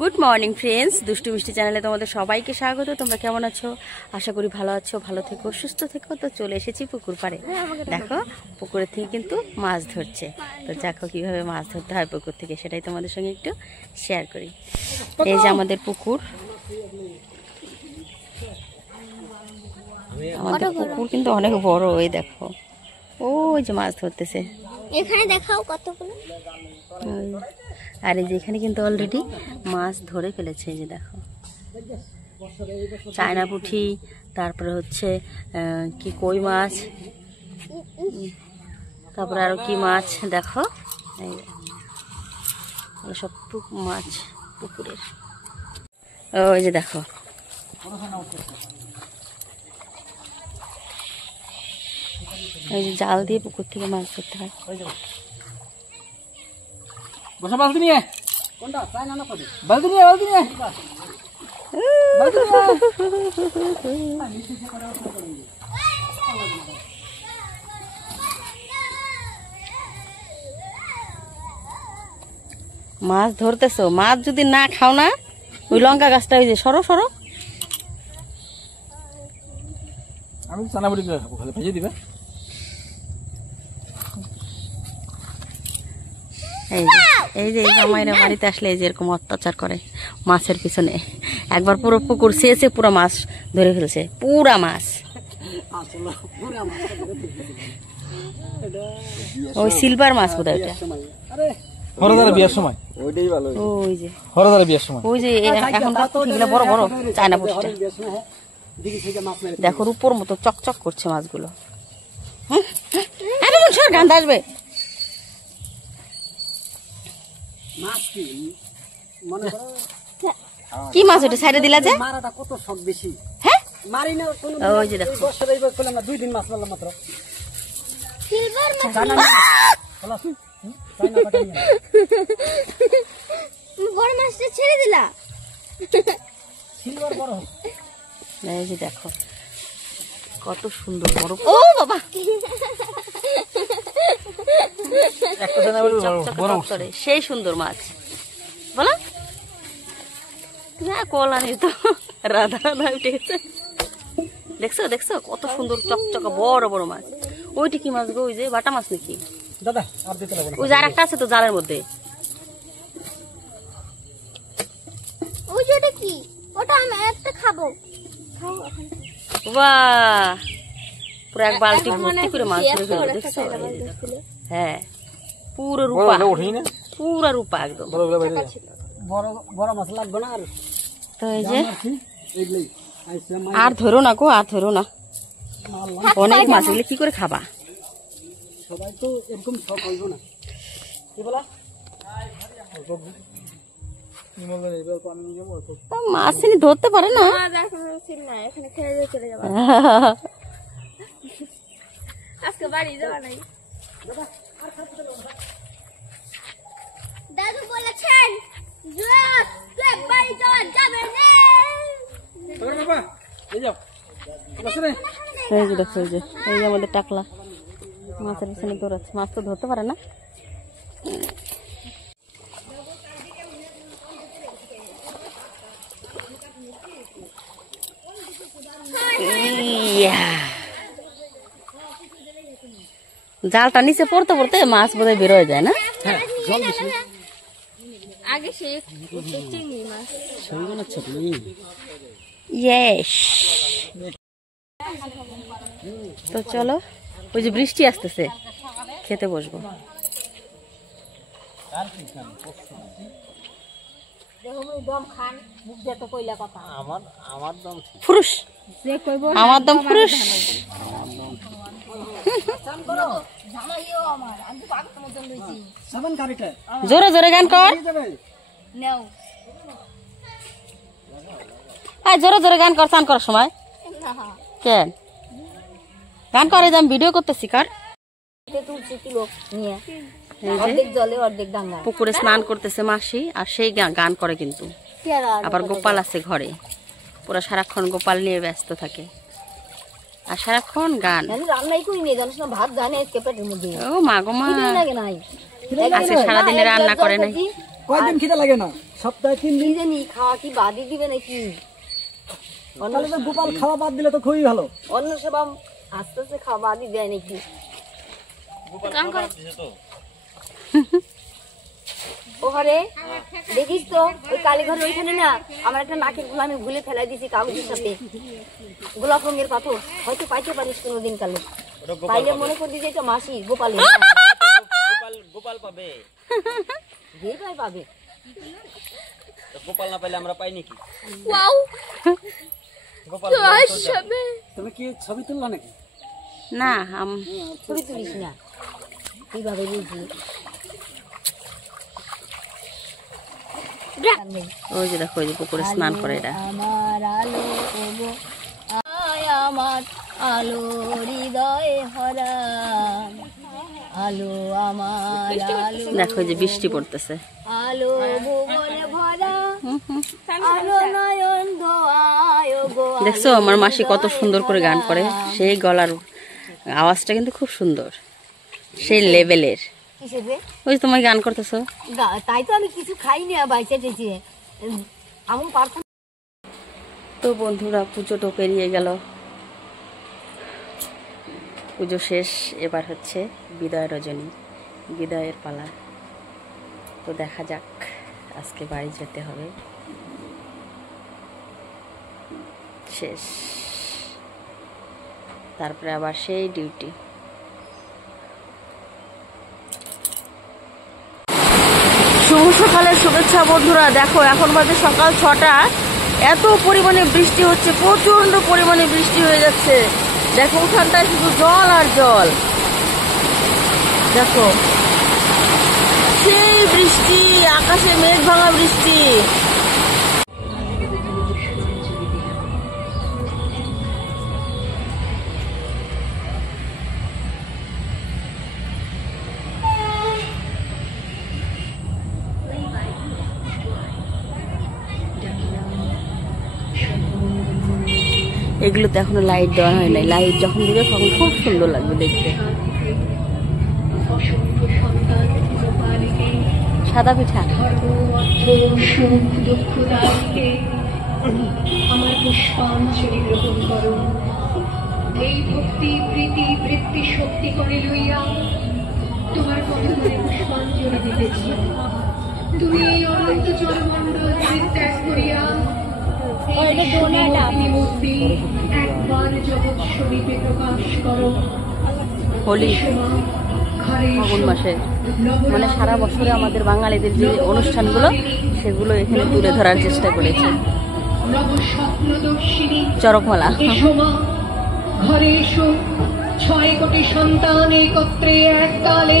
Good morning friends, দুষ্টু মিষ্টি চ্যানেলে তোমাদের সবাইকে স্বাগত। তোমরা কেমন আছো? আশা করি ভালো আছো, ভালো থেকো, সুস্থ থেকো। তো চলে এসেছি পুকুর পাড়ে। দেখো পুকুরের থেকে কিন্তু মাছ ধরছে। তো দেখো কিভাবে মাছ ধরতে হয় পুকুর থেকে, সেটাই তোমাদের সঙ্গে একটু শেয়ার করি। এই যে আমাদের পুকুর, আমাদের পুকুর কিন্তু অনেক বড়। ওই দেখো ওই যে মাছ ধরতেছে, এখানে দেখাও কতগুলো। আর এই যে এখানে কিন্তু অলরেডি মাছ ধরে ফেলেছে। এই যে দেখো চায়না পুঁটি, তারপরে হচ্ছে কি কই মাছ, তারপরে আরো কি মাছ দেখো। এই সব মাছ পুকুরের। ওই যে দেখো এই যে জাল দিয়ে পুকুর থেকে মাছ ধরতে হয়। বসা বালতি নিয়ে কোনটা চায়না না কই বালতি নিয়ে মাছ ধরতেছো, মাছ যদি না খাও না, ওই লঙ্কা গাছটা ওই যে সরো সরো। আমি চানা বড়ি খাবো, খালি ভেজে দিবে। এই যে জামাইরা বাড়িতে আসলে এই যে এরকম অত্যাচার করে মাছের পিছনে। একবার পুরো পুকুর চেয়েছে, পুরো মাছ ধরে ফেলছে, পুরা মাছ। ওই সিলভার মাছ বোধহয় ওটা। হরদারে বিয়ার সময় ওইটাই ভালো। ওই যে হরদারে বিয়ার সময় ওই যে এখন পুঁটিগুলো বড় বড় চায়না পুঁটিটা দেখো, উপর মতো চকচক করছে মাছগুলো। গান আসবে কি মাছ ওটা সাইডে দিলা যে? মারাটা কত শখ বেশি। হ্যাঁ মারি না কোন ওই যে দেখো বছর এইবার করলাম না, 2 দিন মাছ মারলাম মাত্র। সিলভার মাছ খলাস চায়না পাঠাই না, বড় মাছটা ছেড়ে দিলা। সিলভার বড়। এই যে দেখো কত সুন্দর বড়। ও বাবা, একটা চায়না বড় চকচকে সেই সুন্দর মাছ বলো না। কলানি তো রাধা রাধা উঠে গেছে। দেখছো দেখছো কত সুন্দর চকচকা বড় বড় মাছ। ওইটি কি মাছ গো? ওই যে বাটা মাছ নাকি দাদা? আর দিতে লাগবে না। ওই যে আর একটা আছে তো জালের মধ্যে। ওই যে ওটা কি? ওটা আমি একটা খাবো। বাহ, পুরো এক বালতি ভর্তি করে মাছ ধরে ফেললো। দেখছো? হ্যাঁ পুরো রূপা, ওঠেই না, পুরো রূপা একদম। বড়গুলো বাইরে বড় বড় মাছ লাগবে না। আর তো এই যে এইগুলাই আর ধরো না গো, আর ধরো না, অনেক মাছ। এগুলো কি করে খাবা? সবাই তো এরকম শখ হইব না। কি বলা মাছ চিনি ধরতে পারে না। আজকে বাড়ি যাওয়া নাই। দাদু বলেছেন বাড়ি যাওয়া যাবে না। বাবা এই যাও এই যে দেখো, এই যে এই যে আমাদের টাকলা মাছের পিছনে দৌড়াচ্ছে। মাছ তো ধরতে পারে না। জালটা নিচে পড়তে পড়তে মাছ বোধহয় বের হয়ে যায় না? আগে সে চিংড়ি মাছ। ইয়েস। তো চলো, ওই যে বৃষ্টি আসতেছে, খেতে বসবো। ফুরুস, আমার দম ফুরুস। জোরে জোরে গান কর, জোরে জোরে গান কর। চান করার সময় কেন গান করে? যে আমি ভিডিও করতেছি। কার পুকুরে স্নান করতেছে মাসি, আর সেই গান করে কিন্তু। আবার গোপাল আছে ঘরে, পুরো সারাক্ষণ গোপাল নিয়ে ব্যস্ত থাকে, আর সারাক্ষণ গান। ও মা গো মা, আজকে সারাদিনে রান্না করে নাই। কয়দিন খিদে লাগে না? সপ্তাহে 3 দিন। জানি খাওয়া কি বাদই দিবে নাকি? তাহলে তো গোপাল খাওয়া বাদ দিলে তো খুবই ভালো। অন্য সব আস্তে আস্তে খাওয়া বাদই দেয় নাকি? ওখানে দেখিস তো ওই কালীঘরের ওইখানে না আমার একটা নাকের গোলা আমি ভুলে ফেলাই দিয়েছি কাগজের সাথে, গোলাপ রঙের পাথর, হয়তো পাইতে পারিস কোনোদিন কালে। পাইলে মনে করবি যে এটা মাসি গোপালের। গোপাল পাবে, যে পাবে। গোপাল না পাইলে আমরা পাই নাকি? ওয়াও গোপাল তুমি কি ছবি তুললা নাকি? না ছবি তুলিস না, এইভাবে বুঝলি। ওই যে দেখো ওই যে পুকুরে স্নান করে এরা। আমার আলো ওগো আয় আমার আলো হৃদয়ে হরা, আলো আমার আলো, দেখো ওই যে বৃষ্টি পড়তেছে। আলো ভুবনে ভরা, আলো নয়ন ধোয়ায় ওগো। দেখছো আমার মাসি কত সুন্দর করে গান করে, সেই গলার আওয়াজটা কিন্তু খুব সুন্দর, সেই লেভেলের। কিসের রে? ওই যে তোমায় গান করতেছো। তাই তো আমি কিছু খাইনি বাইচে টেছে এমন পারতাম। তো বন্ধুরা পুজো তো পেরিয়ে গেল, পুজো শেষ, এবার হচ্ছে বিদায় রজনী, বিদায়ের পালা। তো দেখা যাক, আজকে বাড়ি যেতে হবে। শেষ, তারপরে আবার সেই ডিউটি। শুভ সকালের শুভেচ্ছা বন্ধুরা। দেখো এখন বাজে সকাল 6টা, এত পরিমাণে বৃষ্টি হচ্ছে, প্রচন্ড পরিমাণে বৃষ্টি হয়ে যাচ্ছে। দেখো ওখানটায় শুধু জল আর জল, দেখো সেই বৃষ্টি, আকাশে মেঘ ভাঙা বৃষ্টি। এগুলোতে এখনো লাইট দেওয়া হয় নাই, লাইট যখন দিবে তখন খুব সুন্দর লাগবে দেখতে। সাদা পিঠা আমার পুষ্পাঞ্জলি গ্রহণ করো, এই ভক্তি প্রীতি বৃত্তি শক্তি করে লইয়া তোমার পদধূলি পুষ্পাঞ্জলি দিতেছি। তুমি এই অনন্ত জলমণ্ডল ত্যাগ করিয়া মূর্তি একবার জগৎ স্বরূপে প্রকাশ করো। হোলি ফাগুন মাসে, মানে সারা বছরে আমাদের বাঙালিদের যে অনুষ্ঠানগুলো সেগুলো এখানে তুলে ধরার চেষ্টা করেছে। চরকমালা, ঘরে এসো, 6 কোটি সন্তান একত্রে এককালে,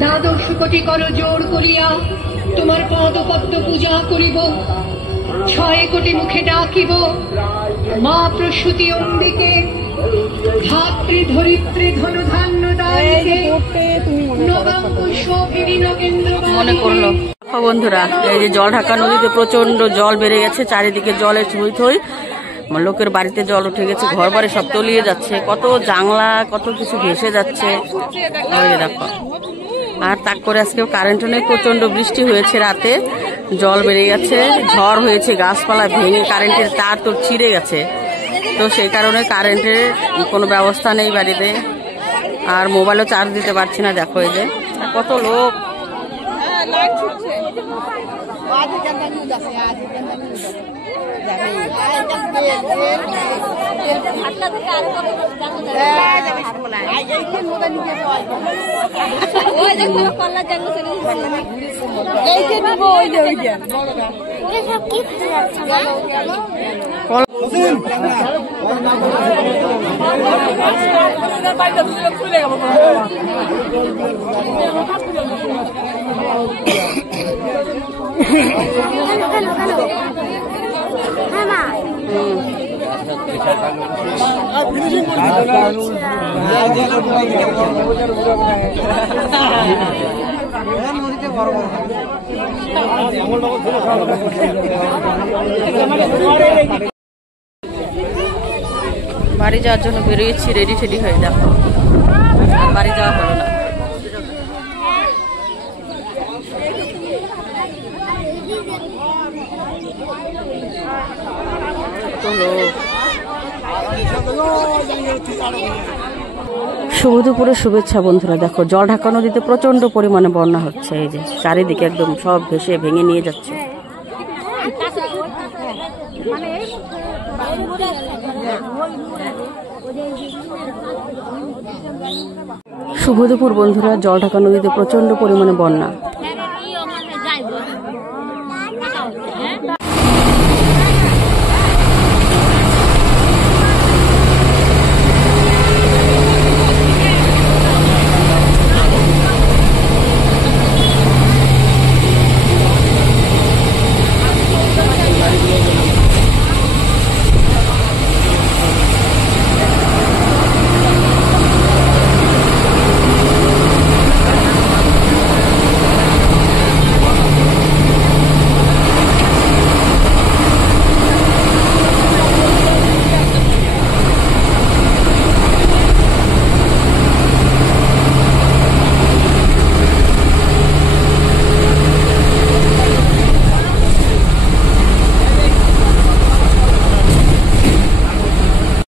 দ্বাদশ কোটি কর জোর করিয়া তোমার পদপদ্ম পূজা করিব। 6 কোটি মুখে ডাকিব মা প্রসূতি অম্বিকে, ধাত্রী ধরিত্রী ধনধান্য দায়িকে, নবাঙ্গ শোভিনী নগেন্দ্র। মনে করলো বন্ধুরা, এই যে জল ঢাকা নদীতে প্রচন্ড জল বেড়ে গেছে, চারিদিকে জলে থই থই, লোকের বাড়িতে জল উঠে গেছে, ঘর বাড়ি সব তলিয়ে যাচ্ছে, কত জাংলা কত কিছু ভেসে যাচ্ছে। দেখো, আর তাক করে আজকে কারেন্টও নেই, প্রচন্ড বৃষ্টি হয়েছে রাতে, জল বেড়ে গেছে, ঝড় হয়েছে, গাছপালা ভেঙে কারেন্টের তার তো ছিঁড়ে গেছে। তো সেই কারণে কারেন্টের কোনো ব্যবস্থা নেই বাড়িতে, আর মোবাইলও চার্জ দিতে পারছি না। দেখো এই যে কত লোক, বাড়ি যাওয়ার জন্য বেরিয়েছি, রেডি টেডি হয়ে। দেখো বাড়ি যাওয়া হলো না। শুভ দুপুরের শুভেচ্ছা বন্ধুরা। দেখো জলঢাকা নদীতে প্রচন্ড পরিমাণে বন্যা হচ্ছে, এই যে চারিদিকে একদম সব ভেসে ভেঙে নিয়ে যাচ্ছে। শুভ দুপুর বন্ধুরা, জলঢাকা নদীতে প্রচন্ড পরিমাণে বন্যা।